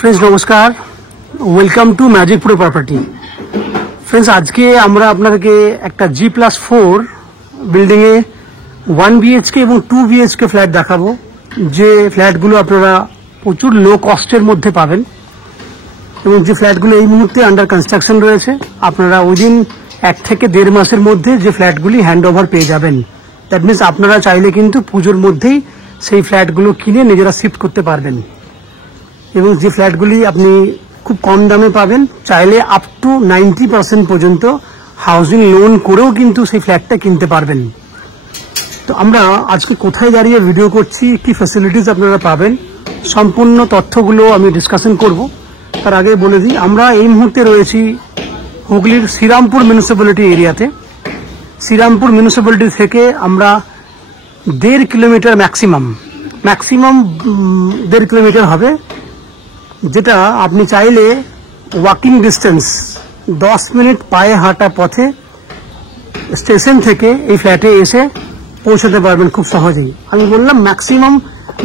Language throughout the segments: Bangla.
फ्रेंड्स नमस्कार, welcome to magic pro property. Friends आज के আমরা আপনাদেরকে একটা G+4 বিল্ডিং এ 1 BHK এবং 2 BHK ফ্ল্যাট দেখাবো, যে ফ্ল্যাটগুলো আপনারা প্রচুর লো কস্টের মধ্যে পাবেন এবং যে ফ্ল্যাটগুলো এই মুহূর্তে আন্ডার কনস্ট্রাকশন রয়েছে। আপনারা উইদিন 1 থেকে 1.5 মাসের মধ্যে যে ফ্ল্যাটগুলি হ্যান্ডওভার পেয়ে যাবেন। দ্যাট মিন্স আপনারা চাইলে কিন্তু পুজোর মধ্যেই সেই ফ্ল্যাটগুলো কিনে নিজেরা শিফট করতে পারবেন এবং যে ফ্ল্যাটগুলি আপনি খুব কম দামে পাবেন, চাইলে আপ টু 90% পর্যন্ত হাউজিং লোন করেও কিন্তু সেই ফ্ল্যাটটা কিনতে পারবেন। তো আমরা আজকে কোথায় দাঁড়িয়ে ভিডিও করছি, কি ফ্যাসিলিটিস আপনারা পাবেন, সম্পূর্ণ তথ্যগুলো আমি ডিসকাশন করব। তার আগে বলে দিই, আমরা এই মুহূর্তে রয়েছি হুগলির শ্রীরামপুর মিউনিসিপ্যালিটি এরিয়াতে। শ্রীরামপুর মিউনিসিপ্যালিটি থেকে আমরা 1.5 কিলোমিটার ম্যাক্সিমাম 1.5 কিলোমিটার হবে, যেটা আপনি চাইলে ওয়াকিং ডিস্টেন্স 10 মিনিট পায়ে হাঁটা পথে স্টেশন থেকে এই ফ্ল্যাটে এসে পৌঁছাতে পারবেন খুব সহজেই। আমি বললাম ম্যাক্সিমাম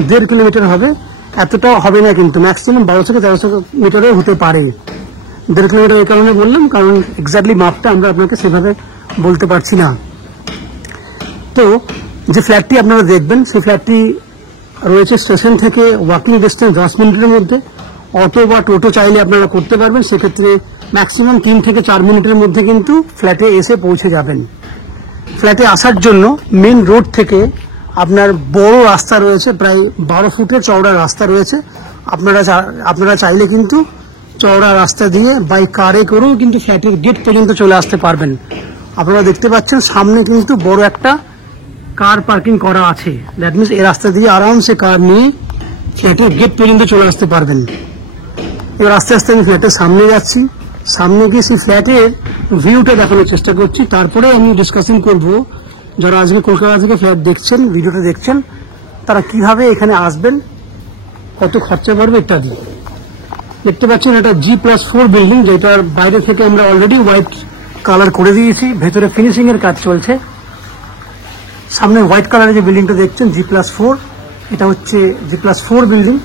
1.5 কিলোমিটার হবে, এতটাও হবে না, কিন্তু ম্যাক্সিমাম 12 থেকে 1300 মিটারও হতে পারে। 1.5 কিলোমিটার এই কারণে বললাম, কারণ এক্স্যাক্টলি মাপটা আমরা আপনাকে সেভাবে বলতে পারছি না। তো যে ফ্ল্যাটটি আপনারা দেখবেন, সেই ফ্ল্যাটটি রয়েছে স্টেশন থেকে ওয়াকিং ডিস্টেন্স 10 মিনিটের মধ্যে। অটো বা টোটো চাইলে আপনারা করতে পারবেন, সেক্ষেত্রে ম্যাক্সিমাম 3 থেকে 4 মিনিটের মধ্যে কিন্তু ফ্ল্যাটে এসে পৌঁছে যাবেন। ফ্ল্যাটে আসার জন্য মেন রোড থেকে আপনার বড় রাস্তা রয়েছে, প্রায় 12 ফুটের চওড়া রাস্তা রয়েছে। আপনারা চাইলে কিন্তু চওড়া রাস্তা দিয়ে বাই কারে করেও কিন্তু ফ্ল্যাটের গেট পর্যন্ত চলে আসতে পারবেন। আপনারা দেখতে পাচ্ছেন সামনে কিন্তু বড় একটা কার পার্কিং করা আছে। দ্যাট মিনস এই রাস্তা দিয়ে আরামসে কার নিয়ে ফ্ল্যাটের গেট পর্যন্ত চলে আসতে পারবেন। এবার আস্তে আস্তে আমি ফ্ল্যাটের সামনে যাচ্ছি, সামনে গিয়ে সেই ফ্ল্যাটের ভিউটা দেখানোর চেষ্টা করছি, তারপরে আমি ডিসকাশন করব যারা আজকে কলকাতা থেকে ফ্ল্যাট দেখছেন, ভিডিওটা দেখছেন, তারা কিভাবে এখানে আসবেন, কত খরচা পড়বে ইত্যাদি। দেখতে পাচ্ছেন এটা G+4 বিল্ডিং, যেটার বাইরে থেকে আমরা অলরেডি হোয়াইট কালার করে দিয়েছি, ভেতরে ফিনিশিং এর কাজ চলছে। সামনে হোয়াইট কালারের যে বিল্ডিংটা দেখছেন G+4, এটা হচ্ছে G+4 বিল্ডিং।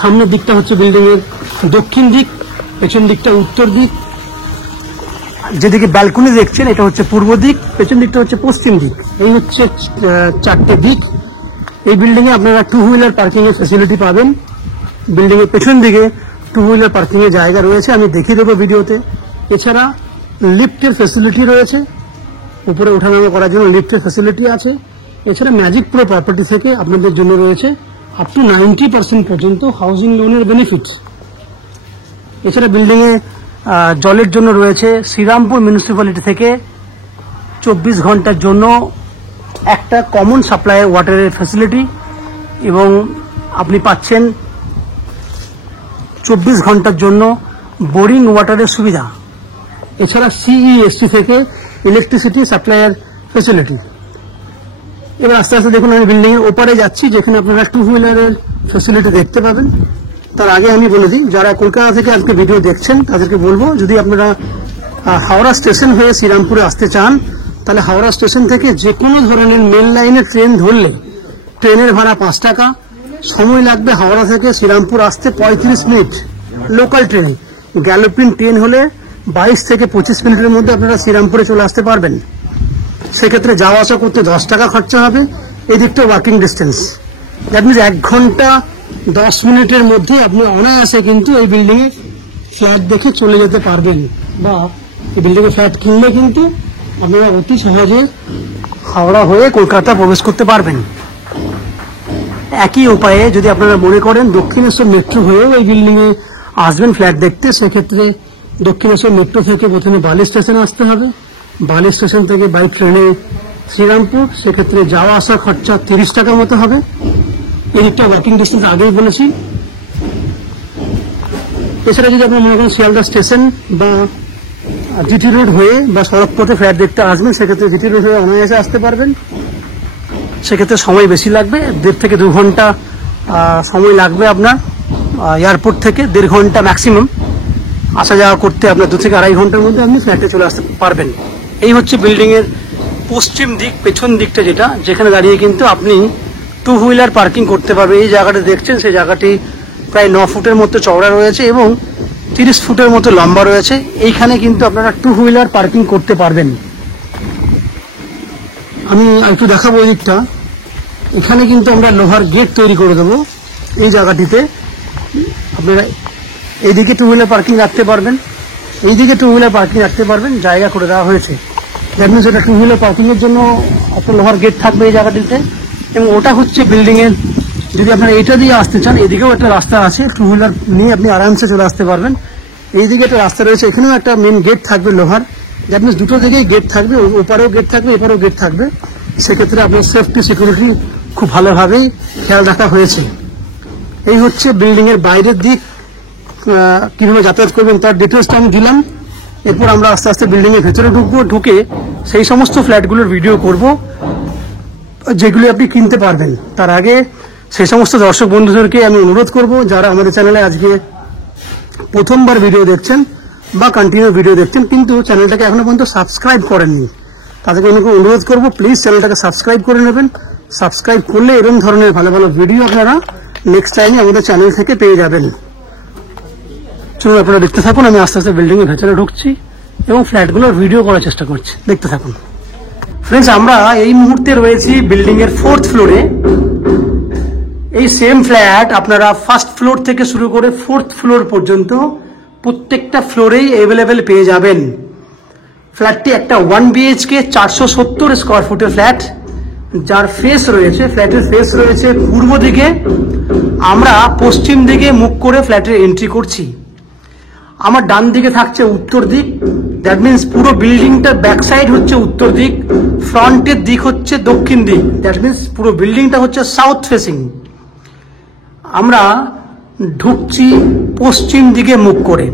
সামনের দিকটা হচ্ছে বিল্ডিং এর দক্ষিণ দিক, পেছন দিকটা উত্তর দিক। যেদিকে ব্যালকনি দেখছেন এটা হচ্ছে পূর্ব দিক, পেছন দিকটা হচ্ছে পশ্চিম দিক। এই হচ্ছে 4টে দিক। এই বিল্ডিং এ আপনারা 2 হুইলার পার্কিং এর ফ্যাসিলিটি পাবেন। বিল্ডিং এর পেছন দিকে 2 হুইলার পার্কিং এর জায়গা রয়েছে, আমি দেখিয়ে দেবো ভিডিওতে। এছাড়া লিফটের ফ্যাসিলিটি রয়েছে, উপরে ওঠানামা করার জন্য লিফটের ফ্যাসিলিটি আছে। এছাড়া ম্যাজিক প্রো প্রপার্টি থেকে আপনাদের জন্য রয়েছে আপ টু 90% পর্যন্ত হাউজিং লোনের বেনিফিট। এছাড়া বিল্ডিং এ জলের জন্য রয়েছে শ্রীরামপুর মিউনিসিপ্যালিটি থেকে 24 ঘন্টার জন্য একটা কমন সাপ্লাই ওয়াটারের ফ্যাসিলিটি, এবং আপনি পাচ্ছেন 24 ঘন্টার জন্য বোরিং ওয়াটারের সুবিধা। এছাড়া CESC থেকে ইলেকট্রিসিটি সাপ্লাইয়ের ফ্যাসিলিটি। এবার আস্তে আস্তে দেখুন আমি বিল্ডিং এর ওপারে যাচ্ছি, যেখানে আপনারা 2 হুইলারের ফ্যাসিলিটি দেখতে পাবেন। তার আগে আমি বলে দিই, যারা কলকাতা থেকে আজকে ভিডিও দেখছেন তাদেরকে বলবো, যদি আপনারা হাওড়া স্টেশন হয়ে শ্রীরামপুরে আসতে চান, তাহলে হাওড়া স্টেশন থেকে যে কোনো ধরনের মেন লাইনের ট্রেন ধরলে ট্রেনের ভাড়া 5 টাকা, সময় লাগবে হাওড়া থেকে শ্রীরামপুর আসতে 35 মিনিট লোকাল ট্রেনে। গ্যালোপিন ট্রেন হলে 22 থেকে 25 মিনিটের মধ্যে আপনারা শ্রীরামপুরে চলে আসতে পারবেন। সেক্ষেত্রে যাওয়া আসা করতে 10 টাকা খরচা হবে। এই দিকটা ওয়াকিং ডিস্টেন্স, দ্যাট মিনস 1 ঘন্টা 10 মিনিটের মধ্যে আপনি অনায়াসে কিন্তু এই বিল্ডিং এ ফ্ল্যাট দেখে চলে যেতে পারবেন, বা এই বিল্ডিং এ ফ্ল্যাট কিনলে কিন্তু আপনারা অতি সহজে হাওড়া হয়ে কলকাতা প্রবেশ করতে পারবেন। একই উপায়ে যদি আপনারা মনে করেন দক্ষিণেশ্বর মেট্রো হয়েও এই বিল্ডিং এ আসবেন ফ্ল্যাট দেখতে, সেক্ষেত্রে দক্ষিণেশ্বর মেট্রো থেকে প্রথমে বালি স্টেশনে আসতে হবে, বালি স্টেশন থেকে বাই ট্রেনে শ্রীরামপুর, সেক্ষেত্রে যাওয়া আসা খরচা 30 টাকা মতো হবে। এদিকটা ওয়াকিং ডিস্টেন্স আগেই বলেছি। এছাড়া যদি আপনি মনে করেন শিয়ালদা স্টেশন বা জিটি রোড হয়ে বা সড়ক পথে ফ্ল্যাট দেখতে আসবেন, সেক্ষেত্রে জিটি রোড হয়ে অনায়াসে আসতে পারবেন। সেক্ষেত্রে সময় বেশি লাগবে, 1.5 থেকে 2 ঘন্টা সময় লাগবে আপনার এয়ারপোর্ট থেকে। 1.5 ঘন্টা ম্যাক্সিমাম আসা যাওয়া করতে আপনার 2 থেকে 2.5 ঘন্টার মধ্যে আপনি ফ্ল্যাটে চলে আসতে পারবেন। এই হচ্ছে বিল্ডিং এর পশ্চিম দিক, পেছন দিকটা যেখানে দাঁড়িয়ে কিন্তু আপনি 2 হুইলার পার্কিং করতে পারবেন। এই জায়গাটা দেখছেন, সেই জায়গাটি প্রায় 9 ফুটের মতো চওড়া রয়েছে এবং 30 ফুটের মতো লম্বা রয়েছে। এইখানে কিন্তু আপনারা 2 হুইলার পার্কিং করতে পারবেন। আমি একটু দেখাবো এই দিকটা। এখানে কিন্তু আমরা লোহার গেট তৈরি করে দেবো। এই জায়গাটিতে আপনারা এইদিকে 2 হুইলার পার্কিং রাখতে পারবেন, এইদিকে 2 হুইলার পার্কিং রাখতে পারবেন, জায়গা করে দেওয়া হয়েছে। দ্যাট মিনস এটা 2 হুইলার পার্কিং এর জন্য একটা লোহার গেট থাকবে এই জায়গাটিতে। এবং ওটা হচ্ছে বিল্ডিং এর, যদি আপনারা এটা দিয়ে আসতে চান এদিকেও একটা রাস্তা আছে, 2 হুইলার নিয়ে আপনি আরামসে চলে আসতে পারবেন। এইদিকে একটা রাস্তা রয়েছে, এখানেও একটা মেন গেট থাকবে লোহার। দ্যাট মিনস দুটো দিকেই গেট থাকবে, ওপারেও গেট থাকবে, এপারেও গেট থাকবে। সেক্ষেত্রে আপনার সেফটি সিকিউরিটি খুব ভালোভাবেই খেয়াল রাখা হয়েছে। এই হচ্ছে বিল্ডিং এর বাইরের দিক, কিভাবে যাতায়াত করবেন তার ডিটেলসটা আমি দিলাম। এরপর আমরা আস্তে আস্তে বিল্ডিং এর ভেতরে ঢুকবো, ঢুকে সেই সমস্ত ফ্ল্যাটগুলোর ভিডিও করব যেগুলি আপনি কিনতে পারবেন। তার আগে সেই সমস্ত দর্শক বন্ধুদেরকে আমি অনুরোধ করব, যারা আমাদের চ্যানেলে আজকে প্রথমবার ভিডিও দেখছেন বা কন্টিনিউ ভিডিও দেখছেন কিন্তু চ্যানেলটাকে এখনো পর্যন্ত সাবস্ক্রাইব করেননি, তাদেরকে আমি অনুরোধ করব প্লিজ চ্যানেলটাকে সাবস্ক্রাইব করে নেবেন। সাবস্ক্রাইব করলে এরকম ধরনের ভালো ভালো ভিডিও আপনারা নেক্সট টাইমে আমাদের চ্যানেল থেকে পেয়ে যাবেন। চলুন আপনারা দেখতে থাকুন, আমি আস্তে আস্তে বিল্ডিং এর ভেতরে ঢুকছি এবং ফ্ল্যাটগুলোর ভিডিও করার চেষ্টা করছি, দেখতে থাকুন। ফ্রেন্ডস, আমরা এই মুহূর্তে রয়েছি বিল্ডিং এর 4th ফ্লোরে। এই সেম ফ্ল্যাট আপনারা 1st ফ্লোর থেকে শুরু করে 4th ফ্লোর পর্যন্ত প্রত্যেকটা ফ্লোরেই অ্যাভেলেবেল পেয়ে যাবেন। ফ্ল্যাটটি একটা 1 BHK 470 স্কোয়ার ফুটের ফ্ল্যাট, যার ফেস রয়েছে, ফ্ল্যাটের ফেস রয়েছে পূর্ব দিকে। আমরা পশ্চিম দিকে মুখ করে ফ্ল্যাটের এন্ট্রি করছি। আমার ডান দিকে থাকছে উত্তর দিক, দ্যাট মিনস পুরো বিল্ডিংটার ব্যাক সাইড হচ্ছে উত্তর দিক, ফ্রন্টের দিক হচ্ছে দক্ষিণ দিক, দ্যাট মিনস পুরো বিল্ডিংটা হচ্ছে সাউথ ফেসিং। আমরা ঢুকছি পশ্চিম দিকে মুখ করে।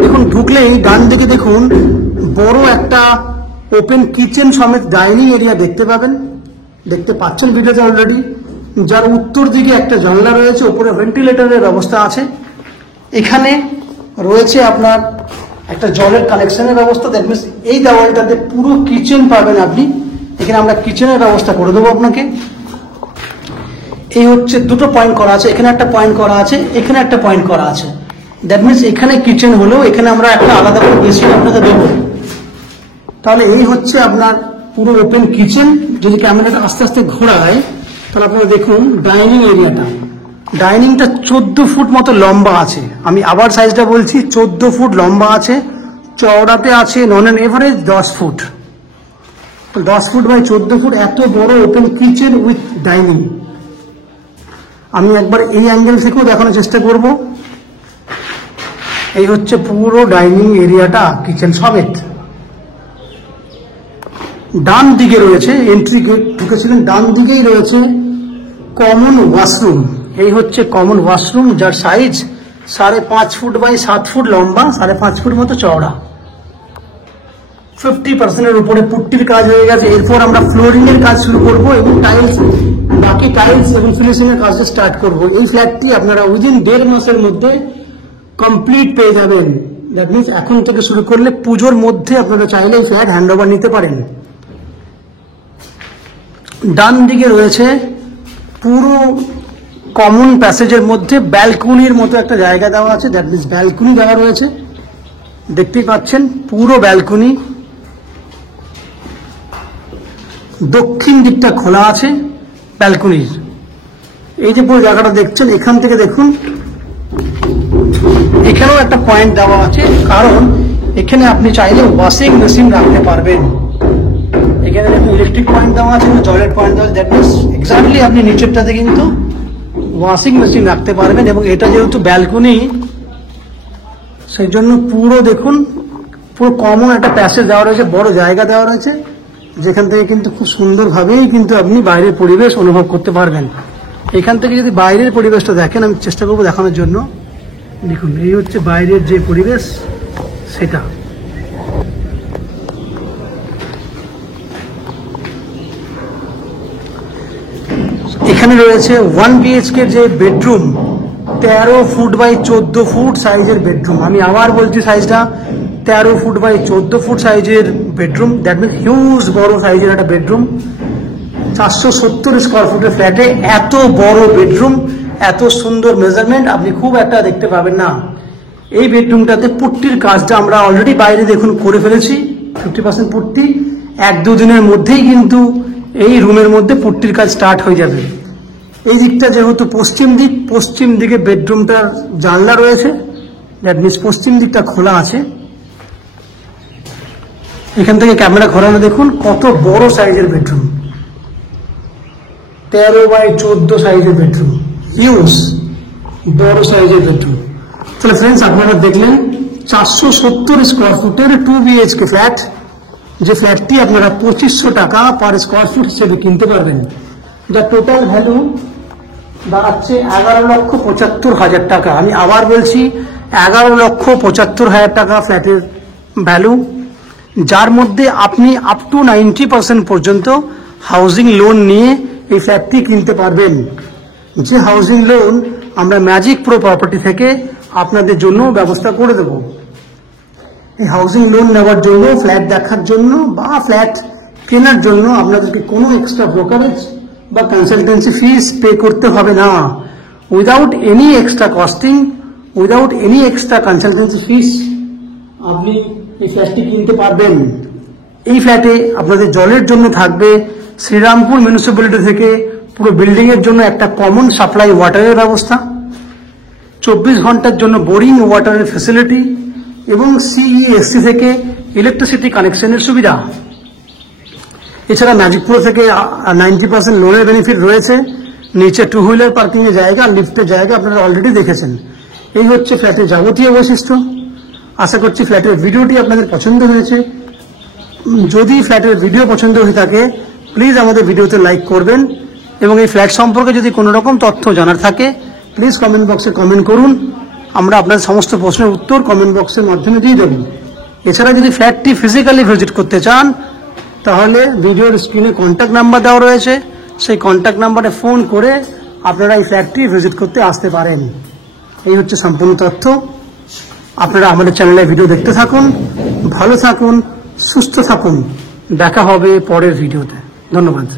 দেখুন, ঢুকলেই ডান দিকে দেখুন বড় একটা ওপেন কিচেন সমেত ডাইনিং এরিয়া দেখতে পাবেন, দেখতে পাচ্ছেন ভিডিওতে অলরেডি, যার উত্তর দিকে একটা জানলা রয়েছে, উপরে ভেন্টিলেটরের ব্যবস্থা আছে। এখানে রয়েছে আপনার একটা জলের কানেকশনের ব্যবস্থা, দ্যাট মিনস এই দেওয়ালটাতে পুরো কিচেন পাবেন আপনি। এখানে আমরা কিচেনের ব্যবস্থা করে দেবো আপনাকে। এই হচ্ছে দুটো পয়েন্ট করা আছে, এখানে একটা পয়েন্ট করা আছে, এখানে একটা পয়েন্ট করা আছে। দ্যাট মিনস এখানে কিচেন হলেও এখানে আমরা একটা আলাদা করে বেসিন আপনাকে দেবো। তাহলে এই হচ্ছে আপনার পুরো ওপেন কিচেন। যদি ক্যামেরাটা আস্তে আস্তে ঘোরায় তাহলে আপনারা দেখুন ডাইনিং এরিয়াটা। ডাইনিংটা 14 ফুট মতো লম্বা আছে, আমি আবার সাইজটা বলছি, 14 ফুট লম্বা আছে, চওড়াতে আছে on an average 10 foot. 10 foot by 14 foot, এত বড় ওপেন কিচেন উইথ ডাইনিং। আমি একবার এই অ্যাঙ্গেল থেকেও দেখানোর চেষ্টা করব। এই হচ্ছে পুরো ডাইনিং এরিয়াটা কিচেন সমেত। ডান দিকে রয়েছে, এন্ট্রি গেট ঢুকেছিলেন, ডান দিকেই রয়েছে কমন ওয়াশরুম। এই হচ্ছে কমন ওয়াশরুম, যার সাইজ 5.5 ফুট বাই 7 ফুট লম্বা, 5.5 ফুট মতো চওড়া। 50% উপরে পুট্টির কাজ হয়ে গেছে। এরপর আমরা ফ্লোরিং এর কাজ শুরু করব এবং বাকি টাইলস এবং ফিনিশিং এর কাজটা স্টার্ট করব। এই ফ্ল্যাটটি আপনারা উইদিন 1.5 মাসের মধ্যে কমপ্লিট পেয়ে যাবেন। দ্যাট মিনস এখন থেকে শুরু করলে পুজোর মধ্যে আপনারা চাইলে এই ফ্ল্যাট হ্যান্ড ওভার নিতে পারেন। ডান দিকে রয়েছে পুরো কমন প্যাসেজের মধ্যে ব্যালকনির মতো একটা জায়গা দেওয়া আছে, দ্যাট মিনস ব্যালকনি দেওয়া রয়েছে, দেখতেই পাচ্ছেন পুরো ব্যালকনি। দক্ষিণ দিকটা খোলা আছে ব্যালকনির। এই যে পুরো জায়গাটা দেখছেন, এখান থেকে দেখুন এখানেও একটা পয়েন্ট দেওয়া আছে, কারণ এখানে আপনি চাইলে ওয়াশিং মেশিন রাখতে পারবেন। এখানে দেখুন ইলেকট্রিক পয়েন্ট দেওয়া আছে, জলের পয়েন্ট দেওয়া আছে, দ্যাট মিনস এক্স্যাক্টলি আপনি নিচেরটাতে কিন্তু ওয়াশিং মেশিন রাখতে পারবেন। এবং এটা যেহেতু ব্যালকনি, সেই জন্য পুরো দেখুন পুরো কমন একটা প্যাসেজ দেওয়া রয়েছে, বড় জায়গা দেওয়া রয়েছে, যেখান থেকে কিন্তু খুব সুন্দরভাবেই কিন্তু আপনি বাইরের পরিবেশ অনুভব করতে পারবেন। এখান থেকে যদি বাইরের পরিবেশটা দেখেন, আমি চেষ্টা করবো দেখানোর জন্য। দেখুন, এই হচ্ছে বাইরের যে পরিবেশ সেটা। এখানে রয়েছে 1 BHK যে বেডরুম, 13 ফুট বাই 14 ফুট সাইজের বেডরুম। আমি আবার বলছি সাইজটা 13 ফুট বাই 14 ফুট সাইজের বেডরুম, দ্যাট মিনস হিউজ বড় সাইজের একটা বেডরুম। 470 স্কোয়ার ফুটের ফ্ল্যাটে এত বড় বেডরুম, এত সুন্দর মেজারমেন্ট আপনি খুব একটা দেখতে পাবেন না। এই বেডরুমটাতে পুট্টির কাজটা আমরা অলরেডি বাইরে দেখুন করে ফেলেছি, 50% পুট্টি। 1-2 দিনের মধ্যেই কিন্তু এই রুমের মধ্যে পুট্টির কাজ স্টার্ট হয়ে যাবে। এই দিকটা যেহেতু পশ্চিম দিক, পশ্চিম দিকে বেডরুমটার জানলা রয়েছে, দ্যাট মিনস পশ্চিম দিকটা খোলা আছে। এখান থেকে ক্যামেরা ঘোরানো দেখুন কত বড় সাইজের বেডরুম, 13x14 সাইজের বেডরুম, হিউজ বড় সাইজের বেডরুম। তাহলে ফ্রেন্ডস আপনারা দেখলেন 470 স্কোয়ার ফুটের 2 BHK ফ্ল্যাট, যে ফ্ল্যাটটি আপনারা 2500 টাকা পার স্কোয়ার ফুট হিসেবে কিনতে পারবেন। যা টোটাল ভ্যালু দাঁড়াচ্ছে 11,75,000 টাকা। আমি আবার বলছি 11,75,000 টাকা ফ্ল্যাটের ভ্যালু, যার মধ্যে আপনি আপ টু 90% পর্যন্ত হাউজিং লোন নিয়ে এই ফ্ল্যাটটি কিনতে পারবেন। যে হাউজিং লোন আমরা ম্যাজিক প্রো প্রপার্টি থেকে আপনাদের জন্য ব্যবস্থা করে দেব। এই হাউজিং লোন নেওয়ার জন্য, ফ্ল্যাট দেখার জন্য বা ফ্ল্যাট কেনার জন্য আপনাদেরকে কোনো এক্সট্রা ব্রোকারেজ বা কনসালটেন্সি ফিস পে করতে হবে না। Without any extra costing, without any extra consultancy fees আপনি এই ফ্ল্যাটটি কিনতে পারবেন। এই ফ্ল্যাটে আপনাদের জলের জন্য থাকবে শ্রীরামপুর মিউনিসিপ্যালিটি থেকে পুরো বিল্ডিং এর জন্য একটা কমন সাপ্লাই ওয়াটারের ব্যবস্থা, 24 ঘন্টার জন্য বোরিং ওয়াটারের ফ্যাসিলিটি এবং CESC থেকে ইলেকট্রিসিটি কানেকশনের সুবিধা। এছাড়া ম্যাজিক প্রো থেকে 90% লোনের বেনিফিট রয়েছে। নিচে 2 হুইলার পার্কিং এর জায়গা, লিফটের জায়গা আপনারা অলরেডি দেখেছেন। এই হচ্ছে ফ্ল্যাটের যাবতীয় বৈশিষ্ট্য। আশা করছি ফ্ল্যাটের ভিডিওটি আপনাদের পছন্দ হয়েছে। যদি ফ্ল্যাটের ভিডিও পছন্দ হয়ে থাকে প্লিজ আমাদের ভিডিওতে লাইক করবেন, এবং এই ফ্ল্যাট সম্পর্কে যদি কোনো রকম তথ্য জানার থাকে প্লিজ কমেন্ট বক্সে কমেন্ট করুন। আমরা আপনার সমস্ত প্রশ্নের উত্তর কমেন্ট বক্সের মাধ্যমে দিয়ে দেব। এছাড়া যদি ফ্ল্যাটটি ফিজিক্যালি ভিজিট করতে চান তাহলে ভিডিওর স্ক্রিনে কন্ট্যাক্ট নাম্বার দেওয়া রয়েছে, সেই কন্ট্যাক্ট নাম্বারে ফোন করে আপনারা এই ফ্ল্যাটটি ভিজিট করতে আসতে পারেন। এই হচ্ছে সম্পূর্ণ তথ্য। আপনারা আমাদের চ্যানেলে ভিডিও দেখতে থাকুন, ভালো থাকুন, সুস্থ থাকুন। দেখা হবে পরের ভিডিওতে। ধন্যবাদ।